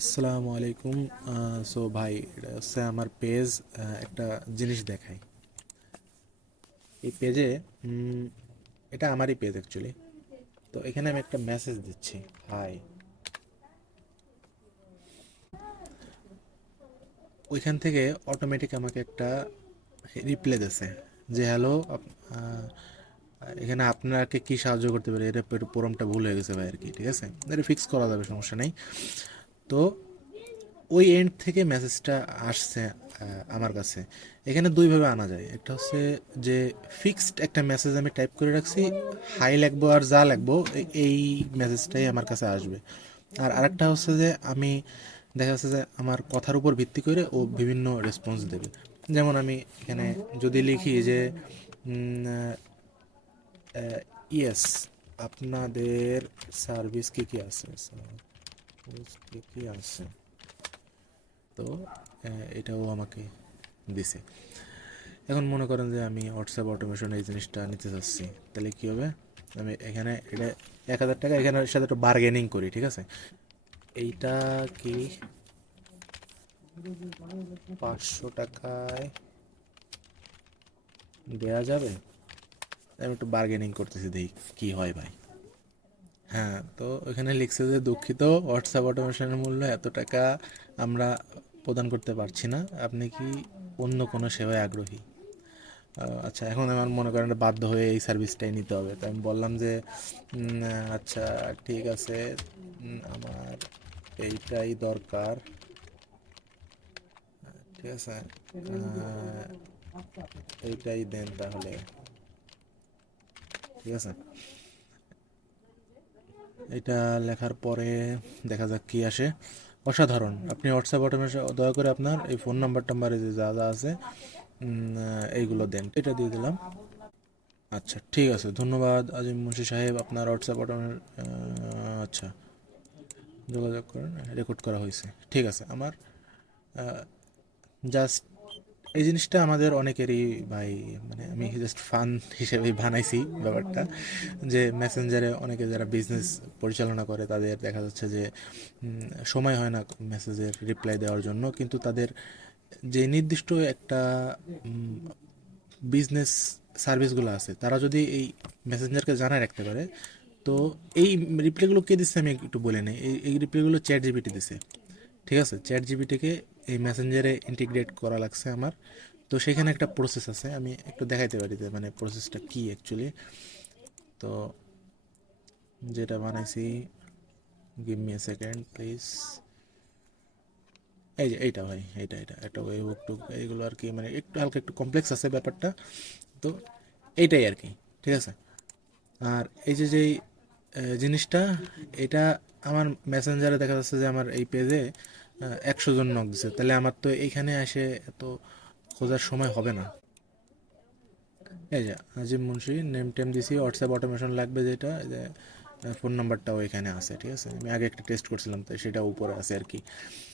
আসসালামু আলাইকুম। সো ভাই, এটা হচ্ছে আমার পেজ। একটা জিনিস দেখাই এই পেজে। এটা আমারই পেজ অ্যাকচুয়ালি। তো এখানে আমি একটা মেসেজ দিচ্ছি, হাই। ওইখান থেকে অটোমেটিক আমাকে একটা রিপ্লাই দিচ্ছে যে হ্যালো, এখানে আপনাকে কি সাহায্য করতে পারে। এটা একটু পুরমটা ভুল হয়ে গেছে ভাই আর কি, ঠিক আছে, এটা ফিক্স করা যাবে, সমস্যা নেই। তো ওই এন্ড থেকে মেসেজটা আসছে আমার কাছে। এখানে দুইভাবে আনা যায়, একটা হচ্ছে যে ফিক্সড একটা মেসেজ আমি টাইপ করে রাখছি, হাই লিখবো আর যা লিখবো এই মেসেজটাই আমার কাছে আসবে। আর আরেকটা হচ্ছে যে আমি দেখা যাচ্ছে যে আমার কথার উপর ভিত্তি করে ও বিভিন্ন রেসপন্স দেবে। যেমন আমি এখানে যদি লিখি যে ইয়েস, আপনাদের সার্ভিস কি কি আছে, সার্ভিস কি কি আছে, তো এটাও আমাকে দিছে। এখন মনে করেন যে আমি হোয়াটসঅ্যাপ অটোমেশন এই জিনিসটা নিতে চাচ্ছি, তাহলে কি হবে? আমি এখানে এটা 1,000 টাকা এখানে সাথে একটু বার্গেনিং করি, ঠিক আছে। এইটা কি 500 টাকায় দেয়া যাবে? আমি একটু বার্গেনিং করতেছি, দেখি কি হয় ভাই। হ্যাঁ, তো ওখানে লিখছে যে দুঃখিত, হোয়াটসঅ্যাপ অটোমেশনের মূল্য এত টাকা আমরা প্রদান করতে পারছি না, আপনি কি অন্য কোনো সেবায় আগ্রহী? আচ্ছা, এখন আমার মনে করেন বাধ্য হয়ে এই সার্ভিসটাই নিতে হবে। তো আমি বললাম যে আচ্ছা ঠিক আছে, আমার এইটাই দরকার, ঠিক আছে, এইটাই দেন তাহলে, ঠিক আছে। এটা লেখার পরে দেখা যাক কি আসে। অসাধারণ, আপনি হোয়াটসঅ্যাপ অটোমেশন দয়া করে আপনার এই ফোন নাম্বার টাম্বারে যে যা যা আছে এইগুলো দেন, এটা দিয়ে দিলাম। আচ্ছা ঠিক আছে, ধন্যবাদ আজিম মুন্সি সাহেব, আপনার হোয়াটসঅ্যাপ অটোমেশন, আচ্ছা, যোগাযোগ করেন, রেকর্ড করা হয়েছে, ঠিক আছে। আমার জাস্ট এই জিনিসটা আমাদের অনেকেরই ভাই, মানে আমি জাস্ট ফান হিসেবে বানাইছি ব্যাপারটা, যে মেসেঞ্জারে অনেকে যারা বিজনেস পরিচালনা করে তাদের দেখা যাচ্ছে যে সময় হয় না মেসেজের রিপ্লাই দেওয়ার জন্য, কিন্তু তাদের যে নির্দিষ্ট একটা বিজনেস সার্ভিসগুলো আছে, তারা যদি এই মেসেঞ্জারকে জানায় রাখতে পারে, তো এই রিপ্লাইগুলো কে দিচ্ছে আমি একটু বলে নিই। এই রিপ্লাইগুলো চ্যাট জিপিটি দিছে, ঠিক আছে। চ্যাট জিপিটিকে এই মেসেঞ্জারে ইন্টিগ্রেট করা লাগছে আমার। তো সেখানে একটা প্রসেস আছে, আমি একটু দেখাইতে পারি যে মানে প্রসেসটা কি অ্যাকচুয়ালি। তো যেটা বানাইছি, give me a second please. এই যে এইটা ভাই, এটা একটা ওয়েবুক টুক এইগুলো আর কি, মানে একটু হালকা একটু কমপ্লেক্স আছে ব্যাপারটা। তো এইটাই আর কি, ঠিক আছে। আর এই যে যেই জিনিসটা, এটা আমার মেসেঞ্জারে দেখা যাচ্ছে যে আমার এই পেজে 100 জন নক দিছে, তাহলে আমার তো এইখানে এসে এত খোঁজার সময় হবে না। এই যে আজিম মুন্সি নেম টেম দিছি, হোয়াটসঅ্যাপ অটোমেশন লাগবে যেটা, এই যে ফোন নাম্বারটাও এখানে আছে, ঠিক আছে। আমি আগে একটা টেস্ট করছিলাম, তাই সেটা উপরে আছে আর কি।